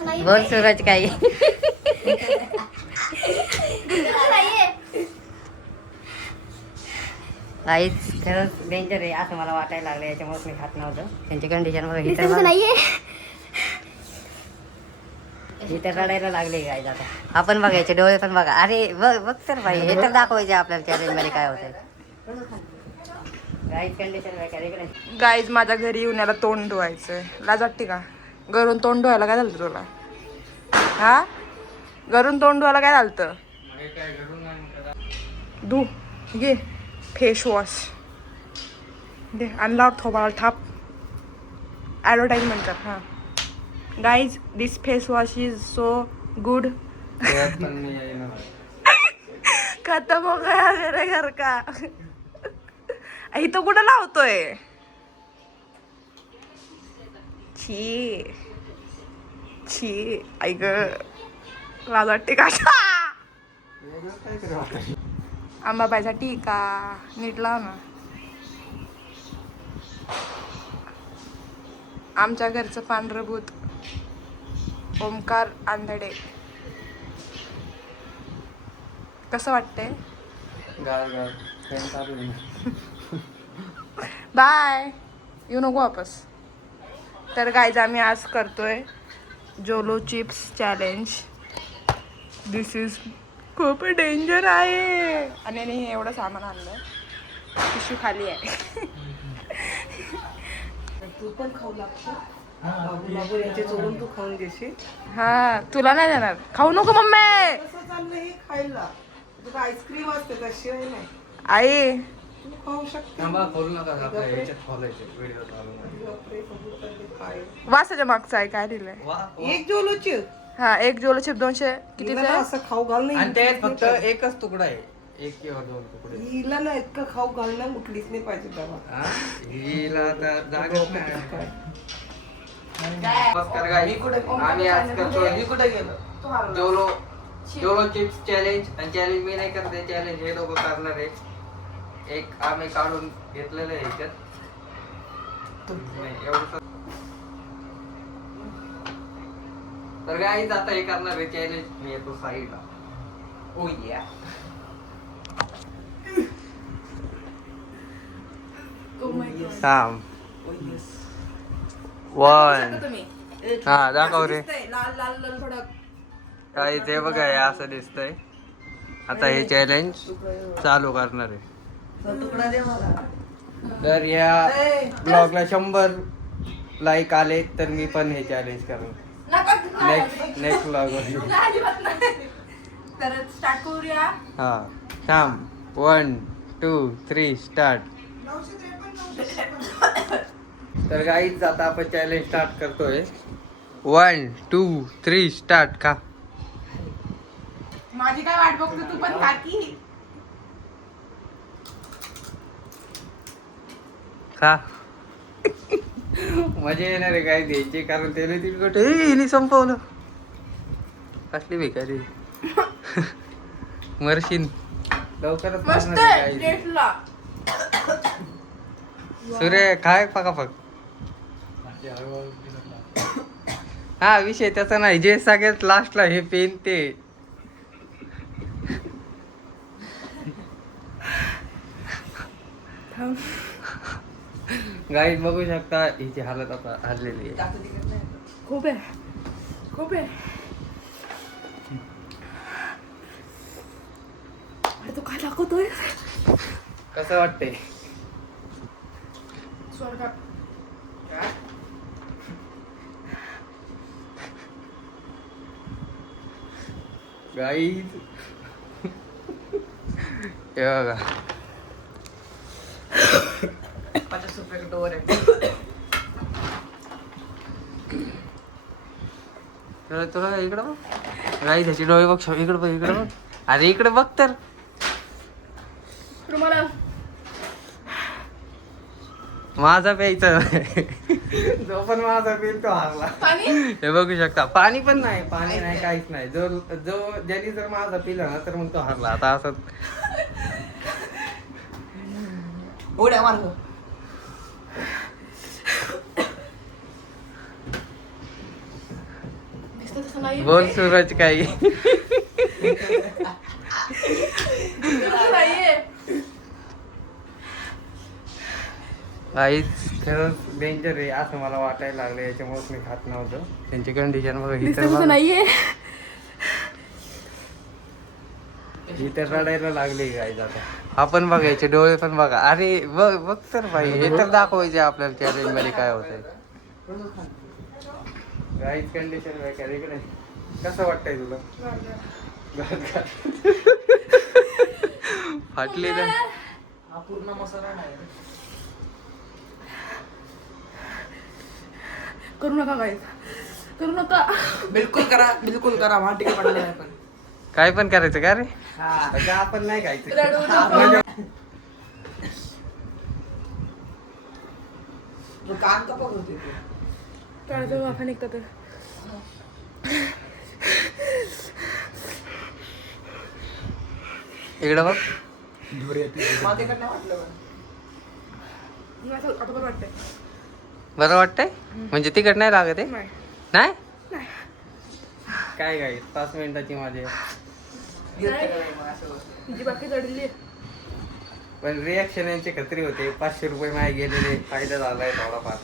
बोल सूरज काही काहीच खरंच डेंजर आहे असं मला वाटायला लागलं याच्यामुळे मी खात नव्हतं त्यांची कंडिशन बघा नाहीये इथं रडायला लागले गाईज आता आपण बघायचे डोळे पण बघा अरे बघ बघ तर भाई हे तर दाखवायचे आपल्याला चॅलेंजमध्ये काय होतंय गाईज कंडिशन काय इकडे गाईज माझ्या घरी येऊन याला तोंड धुवायचंय लाज वाटते का घरून तोंड धुवायला काय झालं तुला? हा? घरून तोंड धुवायला काय झालं धू घे. फेस वॉश दे आणला थोबाळ थाप. ॲडव्हर्टाईजमेंट कर हां. Guys this face wash is so good खतम हो गया मेरे घर का? इथं कुठं लावतोय? छी छी ऐक लाज वाटते का? आंबाबाईचा टीका. नीट लाव ना. आमच्या घरचं पांढरं भूत ओमकार आंधळे. कसं वाटतंय? बाय. येऊ नको वापस. तर गायज आम्ही आज करतोय Jolo chips challenge this is खूप डेंजर आहे. आणि हे एवढं सामान आणलं पिशू खाली आहे. तू पण खाऊ लागतो. बाबू बाबू याचे चोरून तू खाऊन घेशील? हा तुला नाही देणार. खाऊ नको मम्मी. कसं चाललं हे खायला? तुला आईस्क्रीम असते नाही आई तू खाऊ शकते. थांबा करू नका आपल्या ह्याच्यात खोलायचे व्हिडिओ चालू आहे. बापरे, कबूतर ते काय. वासाच्या मागचा आहे काय दिलंय? वा एक जोलो चिर. हा एक जोलो चिप दोनशे कितीच हिला ना आहे? असं खाऊ घाल नाही. आणि त्यात फक्त नाही एकच तुकडा आहे. एक किंवा दोन तुकडे. हिला ना इतकं खाऊ घालणं उठलीच नाही पाहिजे तेव्हा. हा? हिला तर जागाच नाही? नमस्कार. आम्ही आज चिप्स चॅलेंज आणि चॅलेंज मी नाही करते चॅलेंज हे लोक करणार आहे. एक आम्ही काढून घेतलेलं आहे ह्याच्यात नाही एवढं तर गाईज आता हे करणार आहे चॅलेंज मी येतो साईडला. ओ या थांब वन हा दाखव रे. लाल लाल लाल थोडं काही ते बघा असं दिसतंय. आता हे चॅलेंज चालू करणार आहे. तर या ब्लॉगला शंभर लाईक आले तर मी पण हे चॅलेंज करणार नेक्स्ट नेक्स्ट ब्लॉग तर स्टार्ट करूया. हा थांब. वन टू थ्री स्टार्ट तर गाईच आता आपण चॅलेंज स्टार्ट करतोय. वन टू थ्री स्टार्ट का माझी काय वाट बघतो तू पण काकी का? मजा येणार आहे काय द्यायची कारण त्याने तिकडे हिने संपवलं. कसली बेकारी मरशीन. लवकरच मस्त मरणार आहे आहे guys. टेस्टला सूर्य काय पका पक? हा विषय त्याचा नाही. जे सगळ्यात लास्टला हे पेन ते. गाईड बघू शकता हिची हालत आता हल्लेली आहे. खूप आहे. खूप आहे. अरे तू काय दाखवतोय? कसं वाटतंय? हे बघा पचास रुपये का डोर आहे तुला तुला इकडं बघ. गाई त्याची डोळे बघ इकडे बघ इकडे बघ. अरे इकडे बघ तर. तुम्हाला माझा प्यायचा. जो पण माझा पेल तो हारला. पाणी? हे बघू शकता. पाणी पण नाही पाणी नाही काहीच नाही. जो जो ज्यांनी जर माझा पिला ना तर मग तो हारला. आता असं उड्या मार तसं नाही बोल सूरज काही काहीच खरंच डेंजर आहे असं मला वाटायला लागलं याच्यामुळेच मी खात नव्हतं. त्यांची कंडिशन बघा ही तर. नाहीये? ही तर रडायला लागली गाईज आता. आपण बघायचे डोळे पण बघा. अरे बघ बघ तर भाई हे तर दाखवायचे आपल्याला चॅलेंजमध्ये काय होतंय. गाईज कंडिशन काय इकडे. कसं वाटतंय तुला? फाटली ना. हा पूर्ण मसाला नाही करू नका काय करू नका. बिलकुल करा बिलकुल करा. तिकडे पडलं नाही पण. काय पण करायचं का रे? हा. आपण नाही खायचं. तो कान का पकडते तू. काळजळ वाफा निघतं इकडं बघ. बरं वाटतंय? म्हणजे तिकट नाही लागत आहे? नाही. नाही? नाही. काय काय पाच मिनिटाची माझी. बाकी चढली पण रिॲक्शन यांचे खत्री होते. पाचशे रुपये माझे गेलेले. फायदा झालाय थोडाफार.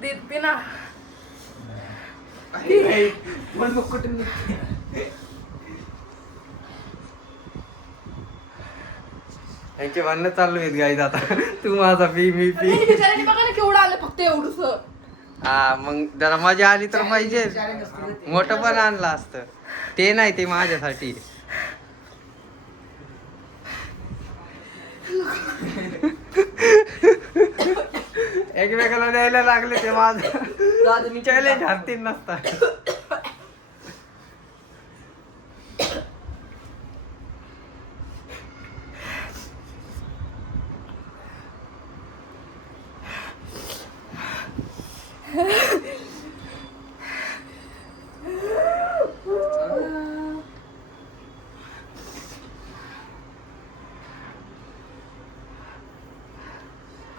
देते ना आई, पण मग कुठून निघते? यांचे भांडणं चालू आहेत गाईज आता. तू माझा पी मी पी. आणि बिचाऱ्याने बघा ना केवढं आलं फक्त एवढंच हा मग जरा मजा आली तर पाहिजे. मोठं पण आणलं असतं. ते नाही ते माझ्यासाठी. एकमेकाला द्यायला लागले ते माझं. चॅलेंज हरतील नसता.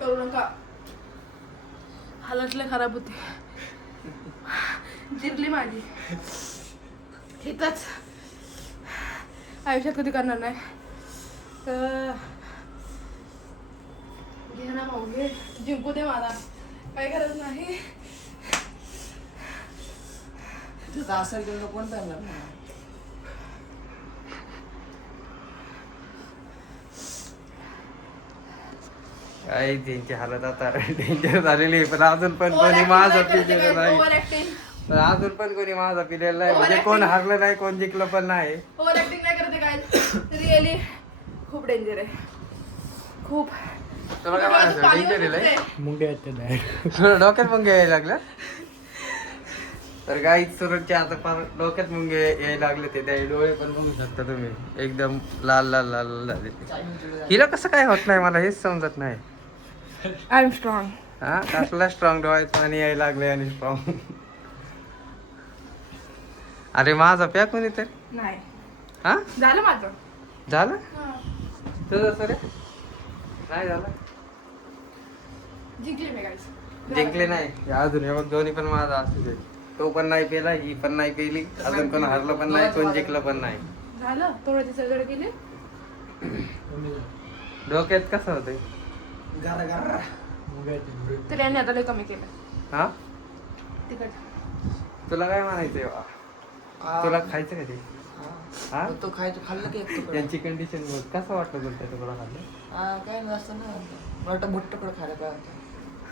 करू नका. हालत लय खराब होते. जिरली माझी. हिथंच आयुष्यात कधी करणार नाही. तर घे ना भाऊ घे. जिंकू दे मला. काही गरज नाही. तुझं असेल तर कोण नाही काय त्यांची हालत आता डेंजर झालेली आहे. पण अजून पण कोणी माझा पिलेलं नाही. पण अजून पण कोणी माझा पिलेला नाही. म्हणजे कोण हारलं नाही कोण जिंकलं पण नाही. ओव्हर ऍक्टिंग नाही करते काय रिअली खूप डेंजर आहे. खूप. तुला काय म्हणायचं डेंजर आहे. डोक्यात मुंगे यायला लागल्या. तर गाई सुरतच्या आता फार डोक्यात मुंगे यायला लागले ते. त्या डोळे पण बघू शकता तुम्ही. एकदम लाल लाल लाल लाल झाले. हिला कसं काय होत नाही? मला हेच समजत नाही. आय एम स्ट्रॉंग हा कसला स्ट्रॉंग डोळ्यात पाणी यायला लागले आणि स्ट्रॉंग अरे माझा प्या कोणी तर नाही. हा? झालं माझं. झालं? तुझं सर नाही झालं? जिंकली मी guys. जिंकले नाही. अजून हे बघ दोन्ही पण माझा असू दे. तो पण नाही पेला ही पण नाही पेली. अजून कोण हरलं पण नाही कोण जिंकलं पण नाही. झालं? थोडं केले? डोक्यात कसं होतंय? गारा गारा तर यांनी आता लय कमी केलं. हा? तिकट तुला काय म्हणायचंय बा? तुला खायचं का ते? हा. तो खायचं खाल्लं की एक तुकडा? यांची कंडिशन बघ. कसं वाटलं तुला त्या तुला खाल्लं? हा, काय नसतं ना मला वाटतं मोठं तुकडं खायला काय होतं.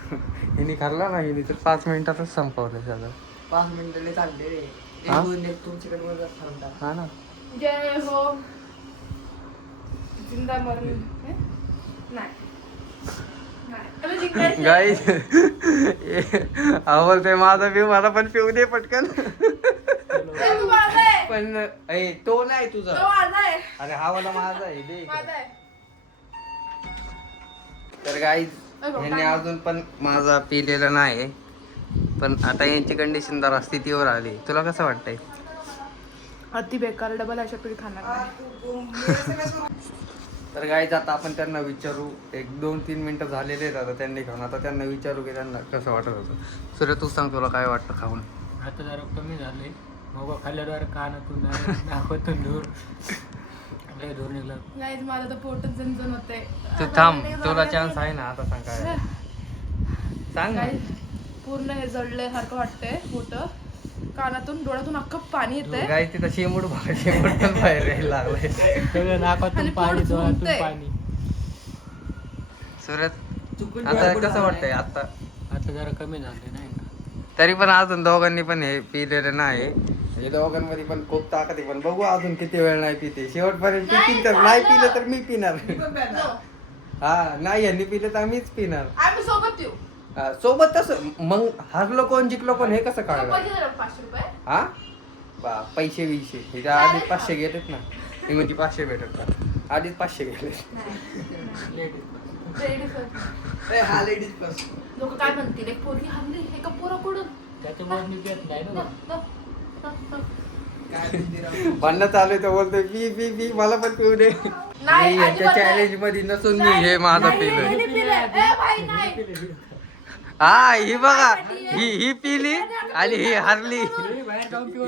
हिने खाल्ला ना हिने तर पाच मिनिटातच संपवलं सगळं. पाच मिनिटं लय चालले. रे एक हा? दोन एक सेकंड वर खाऊन टाक हा ना. जय हो. जिंदा मरण हे? नाही. गाई आवडते माझा पिऊ मला पण पिऊ दे पटकन तू. पण ए, तो नाही तो तुझा. अरे हा वाला माझा आहे दे माझा इकडे. आहे. तर गाई यांनी? अजून पण माझा पिलेला नाही पण आता यांची कंडिशन जरा स्थितीवर आली तुला कसं वाटतंय अति बेकार डबल अशा पिढी खाणार नाही. तर गाईज आता आपण त्यांना विचारू. एक दोन तीन मिनिटं झालेले आहेत आता त्यांनी खाऊन. आता त्यांना विचारू की त्यांना कसं वाटत होतं. सूर्य तू सांग तुला काय वाटतं खाऊन. आता जरा कमी झाले. मोबा खाल्ल्याद्वारे कानातून नाकातून दूर लय दूर निघला. गाईज माझं तर पोटच जणजण होते तू थांब तुला चान्स आहे. ना आता सांग काय सांग ना. पूर्ण हे जळल्यासारखं वाटतंय पोट. कानातून डोळ्यातून अख्खं पाणी येतंय. गाय तिथं बघा शेंबूड पण बाहेर यायला लागलाय. सगळं आणि नाकातून पोट पाणी डोळ्यातून फुगतंय. पाणी. सुरत आता कसं वाटतंय आता आता जरा कमी झाले नाही का? तरी पण अजून दोघांनी पण हे पिलेलं नाही. हे दोघांमध्ये पण खूप ताकद आहे पण बघू अजून किती वेळ नाही पिते. शेवटपर्यंत पितील तर नाही पिलं तर मी पिणार. हा नाही यांनी पिलं तर आम्हीच पिणार. आम्ही सोबत येऊ. हा, सोबत तसं मग हरलो कोण जिंकलो कोण हे कसं कळणार जरा पाचशे रुपये हा बा पैसे विषय हे आधीच पाचशे गेलेत ना हे म्हणजे पाचशे भेटत का आधीच पाचशे गेले हा लेडीज फर्स्ट लोक काय म्हणतील एक पोरगी हल्ली हे का पोरं कुडून त्याच्यामुळे मी घेत नाही ना भांडणं चालू आहे तर बोलतोय पी पी पी मला पण पिऊ दे नाही, मी यांच्या. चॅलेंजमध्ये नसून मी हे माझं पिलोय हा ही बघा ही ही पिली आणि ही हरली. मी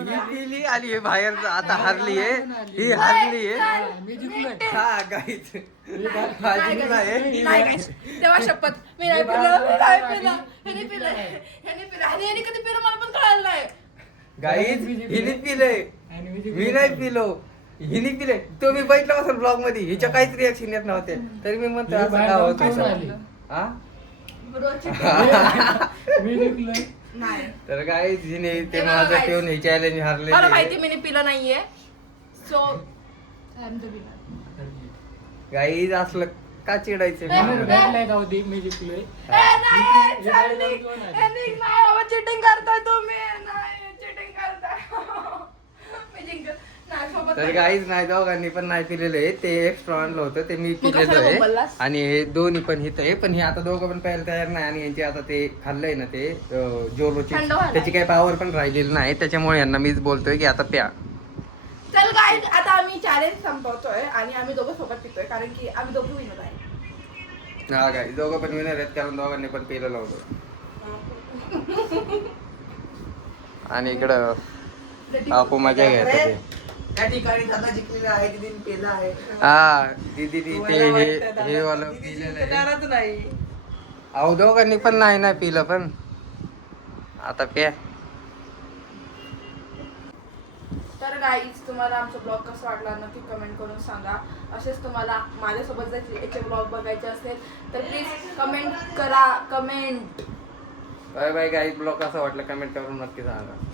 ही पिली आणि ही बाहेर आता हरली आहे. ही हरली आहे. मी हा आहे guys. तेव्हा शपथ. मी नाही पिलं. मी नाही पिलं. ह्याने पिलं. ह्याने पिलं. आणि ह्याने कधी पिलं? मला पण कळालं नाही. गाईच हिने पिले आणि मी मी नाही पिलो. हिने पिले तुम्ही बैठला असेल ब्लॉगमध्ये. हिच्या काहीच रिॲक्शन येत नव्हते. तरी मी म्हणतो मी असं बाहेर का जाऊन होत. हा? मी जिंकलोय नाही. तर काय हिने ते बघा माझं guys. ठेवून हे चॅलेंज हारले मला माहिती मी पिलं नाहीये. सो गाईज असलं का चिडायचं? जाऊ दे मी जिंकलोय चिटिंग करताय तुम्ही नाही चिटिंग करताय मी जिंकत नाही सोबत तर नाही. काहीच नाही दोघांनी पण नाही पिलेलं आहे. ते एक्स्ट्रा आणलं होतं ते मी पिलेलं आहे? आणि हे दोन्ही पण हित आहे पण हे आता दोघं पण प्यायला तयार नाही. आणि यांची आता ते खाल्लंय ना ते जोलोची. त्याची काही पावर पण राहिलेली नाही. त्याच्यामुळे यांना मीच बोलतोय की आता प्या. चल गाईज आता आम्ही चॅलेंज संपवतोय आणि आम्ही दोघं सोबत पितोय कारण की आम्ही दोघं विनोद आहे. हा काय दोघं पण विनर आहेत कारण दोघांनी पण पिलेलं होतं. आणि इकडं आपू मजा ते. त्या ठिकाणी दादा जिंकलेला आहे दिदी पेला आहे. हा दीदी ती तुम्हाला हे वाटतं हे दादा- वालं दीदी पिलेलं आहे. जिंकणारच नाही. अहो दोघांनी पण नाही ना पिलं पण. आता प्या. तर गाईज तुम्हाला आमचा ब्लॉग कसा वाटला नक्की कमेंट करून सांगा. असेच तुम्हाला माझ्यासोबत जर याचे ब्लॉग बघायचे असेल तर प्लीज कमेंट करा कमेंट बाय बाय काही ब्लॉग असं वाटलं कमेंट करून नक्की सांगा.